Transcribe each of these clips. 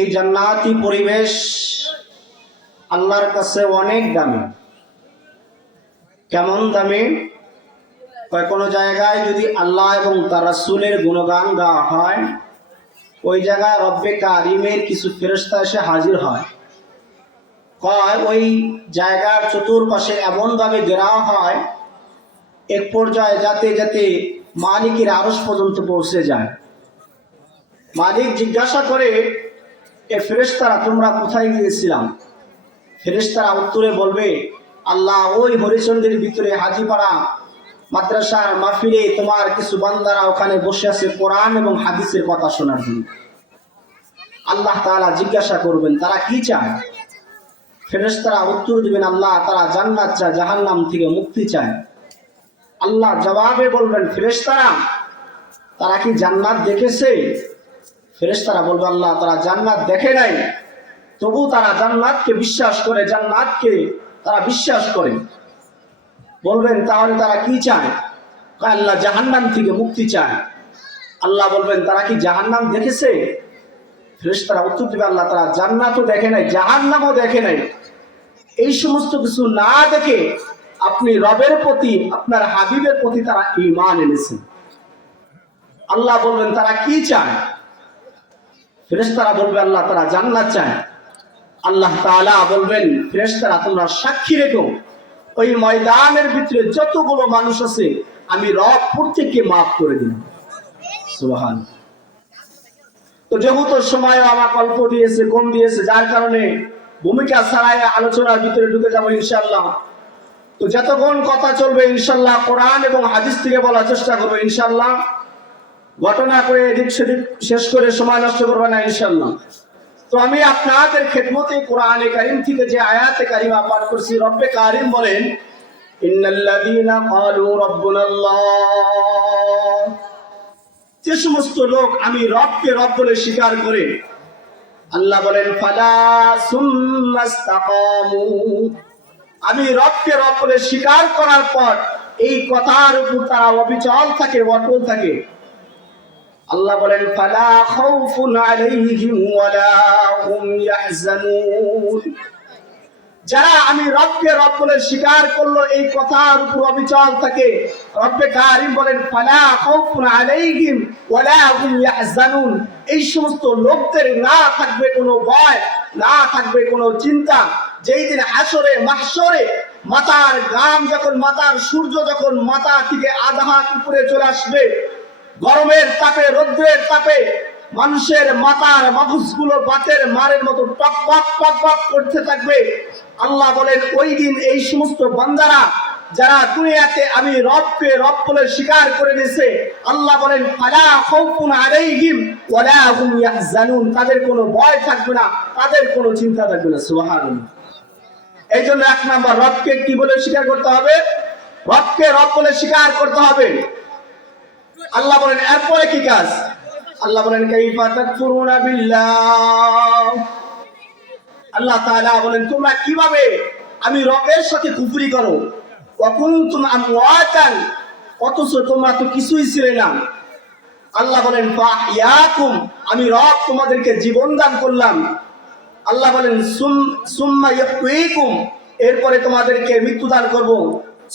এই জান্নাতি পরিবেশ আল্লাহর কাছে অনেক দামি। কেমন দামি? কোনো জায়গায় যদি আল্লাহ এবং তার রাসূলের গুণগান গাওয়া হয়, ওই জায়গায় রব্বে কারিমের কিছু ফেরেশতা এসে হাজির হয়। ওই জায়গার চতুর্পাশে এমনভাবে ঘেরাও হয়, এক পর্যায়ে যাতে যাতে মালিকের আরশ পর্যন্ত পৌঁছে যায়। মালিক জিজ্ঞাসা করে, এ ফেরেশতারা তোমরা কোথায় গিয়েছিলাম? ফেরেশতারা উত্তরে বলবে, আল্লাহ ওই হরিচন্দ্রের ভিতরে হাজিপাড়া মাদ্রাসার মাহফিলে তোমার কিছু বান্দারা ওখানে বসে আছে কোরআন এবং হাদিসের কথা শোনার জন্য। আল্লাহ তাআলা জিজ্ঞাসা করবেন তারা কি চায়? ফেরেশতারা উত্তর দিবেন, আল্লাহ তারা জান্নাত চায়, জাহান্নাম থেকে মুক্তি চায়। আল্লাহ জবাবে বলবেন, ফেরেশতারা তারা কি জান্নাত দেখেছে? ফেরেশতারা বলবে, আল্লাহ তারা জান্নাত দেখে নাই, তবু তারা জান্নাতকে বিশ্বাস করে, জান্নাতকে তারা বিশ্বাস করে। বলবেন তাহলে তারা কি চায়? আল্লাহ জাহান্নাম থেকে মুক্তি চায়। আল্লাহ বলবেন তারা কি জাহান্নাম দেখেছে? ফেরেশতারা উত্তর দিবে, আল্লাহ তারা জান্নাতও দেখে নাই, জাহান্নামও দেখে নাই। এই সমস্ত কিছু না দেখে আপনি রবের প্রতি, আপনার হাবিবের প্রতি তারা ঈমান এনেছেন। আল্লাহ বলবেন তারা কি চায়? ফেরেশতারা বলবে, আল্লাহ তারা জান্নাত চায়। আল্লাহ তাআলা বলবেন, ফেরেশতারা তোমরা সাক্ষী রেখো, ওই ময়দানের ভিতরে যতগুলো মানুষ আছে আমি রব প্রত্যেককে মাফ করে দিলাম। সুবহানাল্লাহ। তো যেহেতু সময় আমার অল্প দিয়েছে, কম দিয়েছে, যার কারণে ভূমিকা ছাড়াই আলোচনার ভিতরে ঢুকে যাবো ইনশাআল্লাহ। তো যতক্ষণ কথা চলবে ইনশাআল্লাহ কোরআন এবং হাদিস থেকে বলার চেষ্টা করবো ইনশাআল্লাহ। ঘটনা করে এদিক সেদিক শেষ করে সময় নষ্ট করবো না ইনশাআল্লাহ। তো আমি আপনাদের খেদমতে কোরআনে কারীম থেকে যে আয়াতে কারিমা পাঠ করছি, রব্বে কারীম বলেন, ইন্নাল্লাযীনা ক্বালু রাব্বুনাল্লাহ, যে সমস্ত লোক আমি রবকে রব বলে স্বীকার করে, আল্লাহ বলেন ফালা সুম্মাস্তাকামু, আমি রবকে রব বলে স্বীকার করার পর এই কথার উপর তারা অবিচল থাকে, অটল থাকে। আল্লাহ বলেন ফালা খাউফুন আলাইহিম ওয়ালা হুম ইয়াহজানুন, যারা আমি রবকে রব বলে স্বীকার করলো, এই কথার উপর অবিচল থাকে, রব্বে কারীম বলেন ফালা খাউফুন আলাইহিম ওয়ালা হুম ইয়াহজানুন, এই সমস্ত লোকদের না থাকবে কোনো ভয়, না থাকবে কোনো চিন্তা। যেই দিন হাসরে মাহশরে মাথার ঘাম যখন, মাথার সূর্য যখন মাথা থেকে আধা হাত উপরে চলে আসবে, গরমের তাপে, রৌদ্রের তাপে মানুষের মাথার মগজগুলো বাতের মারের মতো টক টক টক টক করতে থাকবে। আল্লাহ বলেন ওই দিন এই সমস্ত বান্দারা যারা দুনিয়াতে আমি রবকে রব বলে স্বীকার করে নিয়েছে, আল্লাহ বলেন ফালা খাউফুন আলাইহিম ওয়ালা হুম ইয়াহজানুন, তাদের কোনো ভয় থাকবে না, তাদের কোনো চিন্তা থাকবে না। সুবহানাল্লাহ। এই জন্য এক নাম্বার রবকে কি বলে স্বীকার করতে হবে? রবকে রব বলে স্বীকার করতে হবে। আল্লাহ বলেন এরপরে কি কাজ? আল্লাহ বলেন কাইফা তাকফুরুনা বিল্লাহ, আল্লাহ তাআলা বলেন তোমরা কিভাবে আমি রবের সাথে কুফরি করো। ওয়া কুনতুম আমওয়াতান, অথচ তোমরা তো কিছুই ছিলে না। আল্লাহ বলেন ফাহইয়াকুম, আমি রব তোমাদেরকে জীবন দান করলাম। আল্লাহ বলেন সুম্মা ইয়াহয়িকুম, এরপরে তোমাদেরকে মৃত্যু দান করব।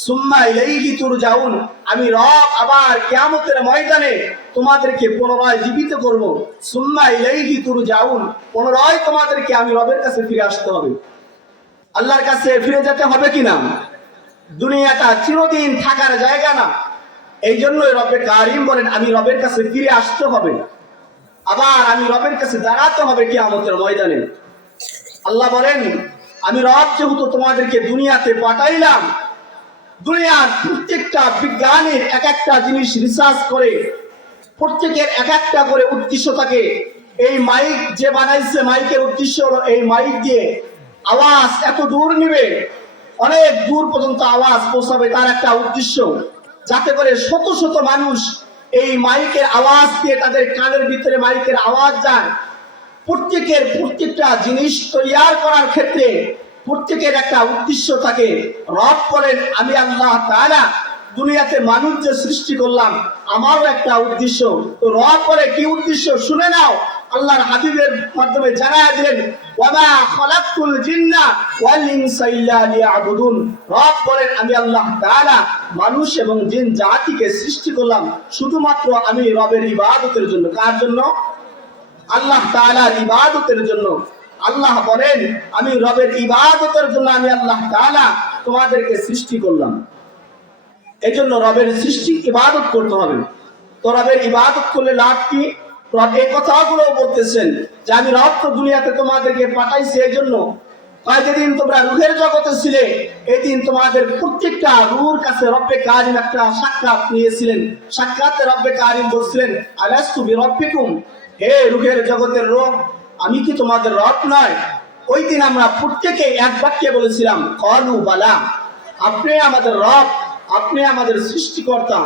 সুম্মা ইলাইহি তুরজাউন, আমি রব আবার কিয়ামতের ময়দানে তোমাদেরকে পুনরায় জীবিত করব। সুম্মা ইলাইহি তুরজাউন, পুনরায় তোমাদেরকে আমি রবের কাছে ফিরে আসতে হবে। আল্লাহর কাছে ফিরে যেতে হবে কিনা? দুনিয়াটা চিরদিন থাকার জায়গা না। এই জন্যই রব্বে কারীম বলেন আমি রবের কাছে ফিরে আসতে হবে, আবার আমি রবের কাছে দাঁড়াতে হবে কিয়ামতের ময়দানে। আল্লাহ বলেন আমি রব যেহেতু তোমাদেরকে দুনিয়াতে পাঠাইলাম, দুনিয়ার প্রত্যেকটা বিজ্ঞানীর এক একটা জিনিস রিসার্চ করে, প্রত্যেকের এক একটা করে উদ্দেশ্য থাকে। এই মাইক যে বানাইছে, মাইকের উদ্দেশ্য হলো এই মাইক দিয়ে আওয়াজ এত দূর নিবে, অনেক দূর পর্যন্ত আওয়াজ পৌঁছাবে, তার একটা উদ্দেশ্য, যাতে করে শত শত মানুষ এই মাইকের আওয়াজ দিয়ে তাদের কানের ভিতরে মাইকের আওয়াজ যায়। প্রত্যেকের প্রত্যেকটা জিনিস তৈয়ার করার ক্ষেত্রে প্রত্যেকের একটা উদ্দেশ্য থাকে। রব বলেন আমি আল্লাহ তাআলা দুনিয়াতে মানুষ যে সৃষ্টি করলাম আমারও একটা উদ্দেশ্য। তো রব বলে কি উদ্দেশ্য শুনে নাও। আল্লাহর হাবিবের মাধ্যমে জানায়া দিলেন, ওয়ামা খালাকতুল জিন্না ওয়াল ইনসা ইল্লা লিয়াবুদুন। রব বলেন, আমি আল্লাহ তাআলা মানুষ এবং জিন জাতিকে সৃষ্টি করলাম শুধুমাত্র আমি রবের ইবাদতের জন্য। কার জন্য? আল্লাহ তাআলার ইবাদতের জন্য। আল্লাহ বলেন, আমি রবের ইবাদতের জন্য আমি আল্লাহ তাআলা তোমাদেরকে সৃষ্টি করলাম। এজন্য রবের সৃষ্টি ইবাদত করতে হবে। তো রবের ইবাদত করলে লাভ কি? রব এই কথাগুলো বলতেছেন যে আমি রব তো দুনিয়াতে তোমাদেরকে পাঠাইছি এই জন্য, যেদিন তোমরা রূহের জগতে ছিলে এই দিন তোমাদের প্রত্যেকটা রূহের কাছে রব্বে কারিম একটা সাক্ষাৎ নিয়েছিলেন। সাক্ষাতে রব্বে কারিম বলছিলেন, আলাস্তু বিরব্বিকুম, হে রূহের জগতের রব, আমি কি তোমাদের রব নয়? ওই দিন আমরা প্রত্যেকে এক বাক্যে বলেছিলাম, ক্বালু বালা, আপনি আমাদের রব, আপনি আমাদের সৃষ্টিকর্তা।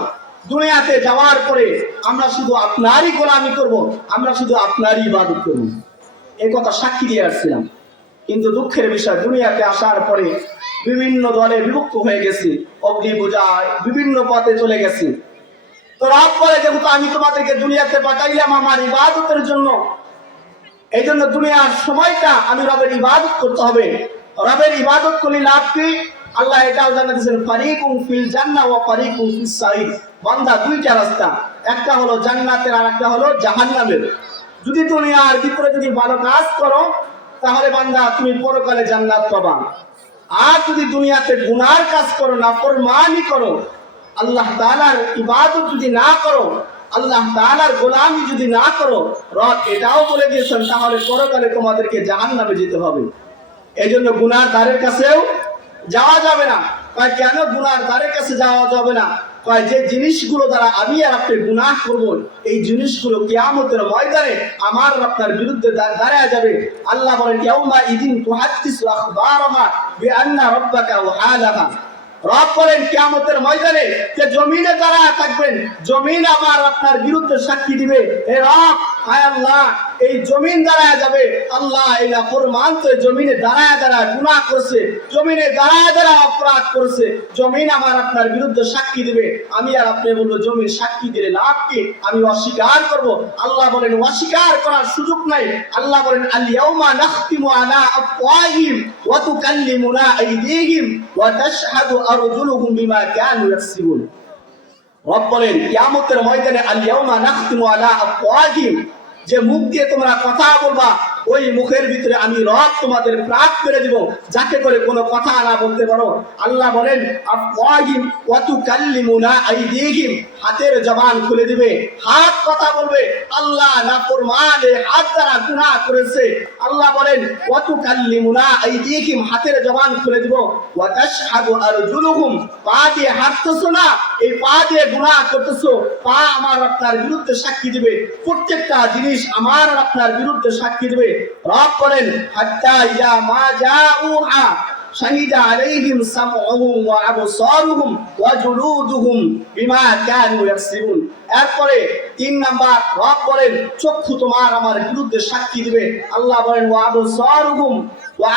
দুনিয়াতে যাওয়ার পরে আমরা শুধু আপনারই গোলামি করব, আমরা শুধু আপনারই ইবাদত করব, এই কথা সাক্ষী দিয়ে আসছিলাম। কিন্তু দুঃখের বিষয়, দুনিয়াতে আসার পরে বিভিন্ন দলে বিভক্ত হয়ে গেছি, অগ্নি পূজায় বিভিন্ন পথে চলে গেছি। তো রব বলে, যেহেতু আমি তোমাদেরকে দুনিয়াতে পাঠাইলাম আমার ইবাদতের জন্য, এই জন্য দুনিয়ার সময়টা আমি রবের ইবাদত করতে হবে। রবের ইবাদত করলে লাভ কি? আল্লাহ এটাও জানাতেছেন, ফারিকুম ফিল জান্নাহ ওয়া ফারিকুম ফিস সাইর। বান্দা দুইটা রাস্তা, একটা হলো জান্নাতের আর একটা হলো জাহান্নামের। যদি দুনিয়ার ভিতরে যদি ভালো কাজ করো তাহলে বান্দা তুমি পরকালে জান্নাত পাবা। আর যদি দুনিয়াতে গুনার কাজ করো, নাফরমানি করো, আল্লাহ তাআলার ইবাদত যদি না করো, আল্লাহ তাআলার গোলামি যদি না করো, রব এটাও বলে দিয়েছেন তাহলে পরকালে তোমাদেরকে জাহান্নামে যেতে হবে। এই জন্য গুনার দ্বারের কাছেও যাওয়া যাবে না। কয় কেন গুনার দ্বারের কাছে যাওয়া যাবে না? কয় যে জিনিসগুলো দ্বারা আমি আর আপনি গুনাহ করব, এই জিনিসগুলো কিয়ামতের ময়দানে আমার আপনার বিরুদ্ধে দাঁড়ায় যাবে। আল্লাহ বলেন, ইয়াউমা ইদিন তুহাদ্দিসু আখবারাহা বিআন্না রাব্বাকা ওয়াহালাহা। রব বলেন কিয়ামতের ময়দানে যে জমিনে দাঁড়ায় থাকবেন, জমিন আমার আপনার বিরুদ্ধে সাক্ষী দিবে, হে রব, হায় আল্লাহ, এই জমিন দাঁড়ায় যাবে, আল্লাহ এই নাফরমান তো জমিনে দাঁড়ায় দাঁড়ায় গুনাহ করছে, জমিনে দাঁড়ায় দাঁড়ায় অপরাধ করছে, জমিন আমার আপনার বিরুদ্ধে সাক্ষী দিবে। আমি আর আপনি বলবো জমিন সাক্ষী দিলে লাভ কি? আমি অস্বীকার করব। আল্লাহ বলেন অস্বীকার করার সুযোগ নাই। আল্লাহ বলেন, আল ইয়াউমা নাখতিমু আলা আফওয়াহিম ওয়া তুকাল্লিমুনা আইদিহিম ওয়া তাশহাদু আরজুলুহুম বিমা কানু ইয়াকসিবুন। রব বলেন কিয়ামতের ময়দানে আল ইয়াউমা নাখতিমু আলা আফওয়াহিম, যে মুখ দিয়ে তোমরা কথা বলবা ওই মুখের ভিতরে আমি রব তোমাদের প্রাক করে দিব, যাতে করে কোনো কথা না বলতে পারো। আল্লাহ বলেন আফওয়াহিম ওয়া তুকাল্লিমুনা আইদিহিম, হাতের জবান খুলে দিবে, হাত কথা বলবে। আল্লাহ নাফরমান এই হাত দ্বারা গুনাহ করেছে। আল্লাহ বলেন ওয়া তুকাল্লিমুনা আইদিহিম, হাতের জবান খুলে দিব। ওয়া তাশহাদু আরজুলুহুম, পা দিয়ে হাঁটতেছো না, এই পা দিয়ে গুনাহ করতেছো, পা আমার আপনার বিরুদ্ধে সাক্ষী দিবে। প্রত্যেকটা জিনিস আমার আপনার বিরুদ্ধে সাক্ষী দিবে। রব বলেন হাত্তা ইয়া মা জাউহা শাহিদা আলাইহিম সামউহুম ওয়া আবসারুহুম ওয়া জুলুদুহুম বিমা কানু ইয়াকসিবুন। এরপরে 3 নাম্বার, রব বলেন চক্ষু তোমার আমার বিরুদ্ধে সাক্ষী দিবে। আল্লাহ বলেন ওয়া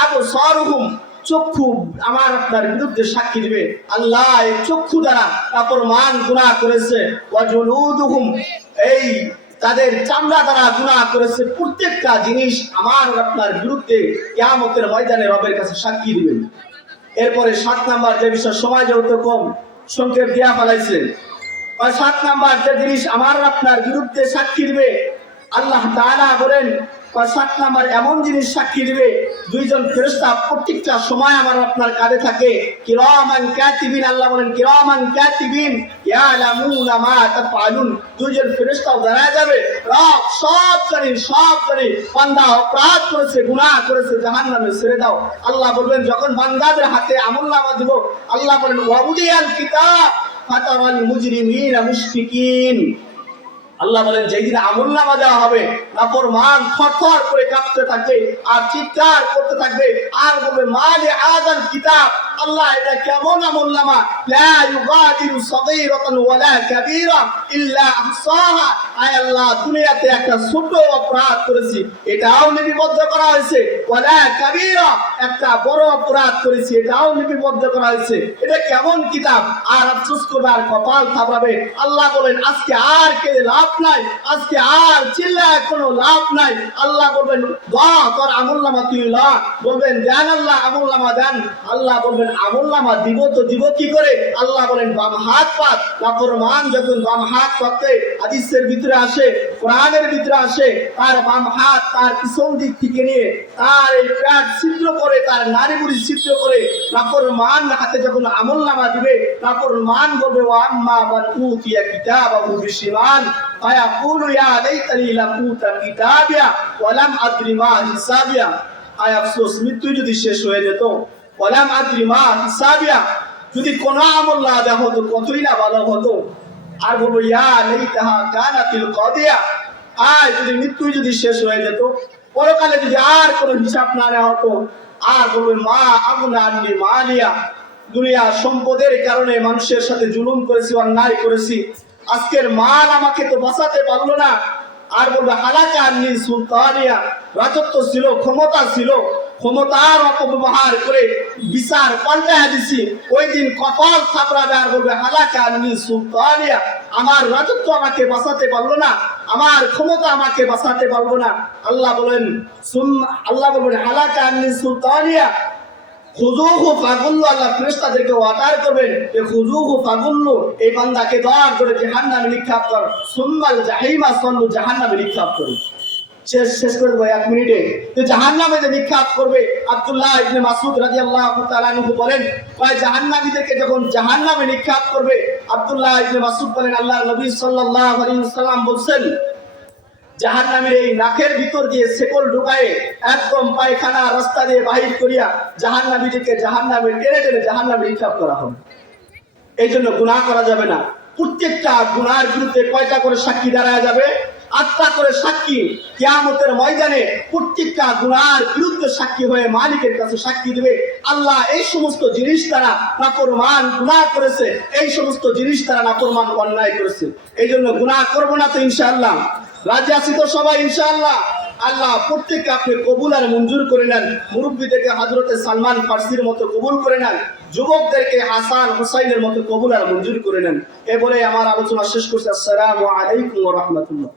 আবসারুহুম, চক্ষু আমার আপনার বিরুদ্ধে সাক্ষী দিবে। আল্লাহ এই চক্ষু দ্বারা নাফরমান গুনাহ করেছে। ওয়া জুলুদুহুম, এই তাদের চামড়া দ্বারা গুনাহ করেছে। প্রত্যেকটা জিনিস আমার আপনার বিরুদ্ধে কিয়ামতের ময়দানে রবের কাছে সাক্ষী দিবেন। এরপরে 7 নাম্বার যে বিষয়, সময় যেহেতু কম সংক্ষেপ দিয়া ফেলাইছে, 7 নাম্বার যে জিনিস আমার আপনার বিরুদ্ধে সাক্ষী দিবে, আল্লাহ তাআলা বলেন 7 নাম্বার এমন জিনিস সাক্ষী দিবে, 2 জন ফেরেশতা প্রত্যেকটা সময় আমার আপনার কাঁধে থাকে, কিরামান কাতিবিন। আল্লাহ বলেন কিরামান কাতিবিন ইয়ালামুনা মা তাফআলুন, 2 জন ফেরেশতাও দাঁড়ায় যাবে, রব সব জানি বান্দা অপরাধ করেছে, গুনাহ করেছে, জাহান্নামে ছেড়ে দাও। আল্লাহ বলবেন যখন বান্দাদের হাতে আমলনামা দিব, আল্লাহ বলেন ওয়াউদিয়াল কিতাব ফাতারাল মুজরিমিনা মুশফিকিন। আল্লাহ বলেন যেই দিন আমলনামা দেওয়া হবে, নাফরমান থরথর করে কাঁপতে থাকবে আর চিৎকার করতে থাকবে আর বলবে মালি আযাল কিতাব, আল্লাহ এটা কেমন আমলনামা, লা ইউগাদিরু সাগীরাতান ওয়ালা কাবীরা ইল্লা আহসাহা। আয় আল্লাহ, দুনিয়াতে একটা ছোট অপরাধ করেছি, এটাও লিপিবদ্ধ করা হয়েছে, ওয়ালা কাবীরা একটা বড় অপরাধ করেছি, এটাও লিপিবদ্ধ করা হয়েছে। এটা কেমন কিতাব! আর আফসোস করবে, আর কপাল থাপড়াবে। আল্লাহ বলেন আজকে আর কে লাভ নাই, আজকে আর চিল্লায় কোনো লাভ নাই। আল্লাহ বলবেন তোর আমলনামা তুই ল, বলবেন দেন আল্লাহ আমলনামা দেন। আল্লাহ বলবেন আমলনামা দিব তো দিব কি করে? আল্লাহ বলেন বাম হাত পাত। নাফরমান যখন বাম হাত পাততে হাদিসের ভিতরে আসে, কোরআনের ভিতরে আসে, তার বাম হাত তার পিছন দিক থেকে নিয়ে তার এই পেট ছিদ্র করে, তার নারী বুড়ি ছিদ্র করে নাফরমান হাতে যখন আমলনামা দিবে, নাফরমান বলবে ওয়া আম্মা মান উতিয়া কিতাবাহু বিশিমাল ফায়াকুলু ইয়া লাইতানি লাম উতা কিতাবিয়া ওয়া লাম আদরি মা হিসাবিয়া। আয় আফসোস, মৃত্যু যদি শেষ হয়ে যেত, ওয়া লাম আদরি মা হিসাবিয়া, যদি কোনো আমল না দেওয়া হতো কতই না ভালো হতো। আর বলবো ইয়া লাইতাহা কানাতিল কাদিয়া, আয় যদি মৃত্যু যদি শেষ হয়ে যেত, পরকালে যদি আর কোনো হিসাব না নেওয়া হতো। আর বলবে মা আগুনা আননি মালিয়া, দুনিয়া সম্পদের কারণে মানুষের সাথে জুলুম করেছি, অন্যায় করেছি, আজকের মাল আমাকে তো বাঁচাতে পারলো না। আর বলবে হালাকা আননি সুলতানিয়া, রাজত্ব ছিল, ক্ষমতা ছিল, ক্ষমতার অপব্যবহার করে বিচার পাল্টায় দিছি, ওই দিন কপাল থাপড়াবে আর বলবে হালাকা আননি সুলতানিয়া, আমার রাজত্ব আমাকে বাঁচাতে পারলো না, আমার ক্ষমতা আমাকে বাঁচাতে পারলো না। আল্লাহ বলেন আল্লাহ বলবেন হালাকা আননি সুলতানিয়া খুযুহু ফাগুল্লু, আল্লাহ ফেরেশতাদেরকে অর্ডার করবেন যে খুযুহু ফাগুল্লু, এই বান্দাকে দর করে জাহান্নামে নিক্ষেপ কর, সুম্মাল জাহিমা সাল্লু, জাহান্নামে নিক্ষেপ করুন। শেষ করে দেবো 1 মিনিটে। যে জাহান্নামে যে নিক্ষেপ করবে, আব্দুল্লাহ ইবনে মাসউদ রাদিয়াল্লাহু তাআলা আনহু বলেন, কয় জাহান্নামীদেরকে যখন জাহান্নামে নিক্ষেপ করবে, আব্দুল্লাহ ইবনে মাসউদ বলেন আল্লাহর নবী সাল্লাল্লাহু আলাইহি ওয়াসাল্লাম বলেন জাহান্নামের এই নাকের ভিতর দিয়ে শেকল ঢুকায়ে একদম পায়খানা রাস্তা দিয়ে বাহির করিয়া জাহান্নামীদেরকে জাহান্নামে টেনে টেনে জাহান্নামে নিক্ষেপ করা হবে। এই জন্য গুনাহ করা যাবে না। প্রত্যেকটা গুনাহের বিরুদ্ধে কয়টা করে সাক্ষী দাঁড়ায় যাবে? 8টা করে সাক্ষী কিয়ামতের ময়দানে প্রত্যেকটা গুনাহের বিরুদ্ধে সাক্ষী হয়ে মালিকের কাছে সাক্ষী দিবে, আল্লাহ এই সমস্ত জিনিস তারা নাফরমান গুনাহ করেছে, এই সমস্ত জিনিস তারা নাফরমান অন্যায় করেছে। এই জন্য গুনাহ করবো না তো ইনশাআল্লাহ? রাজি আছি তো সবাই ইনশাআল্লাহ? আল্লাহ প্রত্যেককে আপনি কবুল আর মঞ্জুর করে নেন। মুরব্বীদেরকে হযরতে সালমান ফারসির মতো কবুল করে নেন, যুবকদেরকে হাসান হুসাইনের মতো কবুল আর মঞ্জুর করে নেন। এ বলে আমার আলোচনা শেষ করছি। আসসালামু আলাইকুম ওয়া রাহমাতুল্লাহ।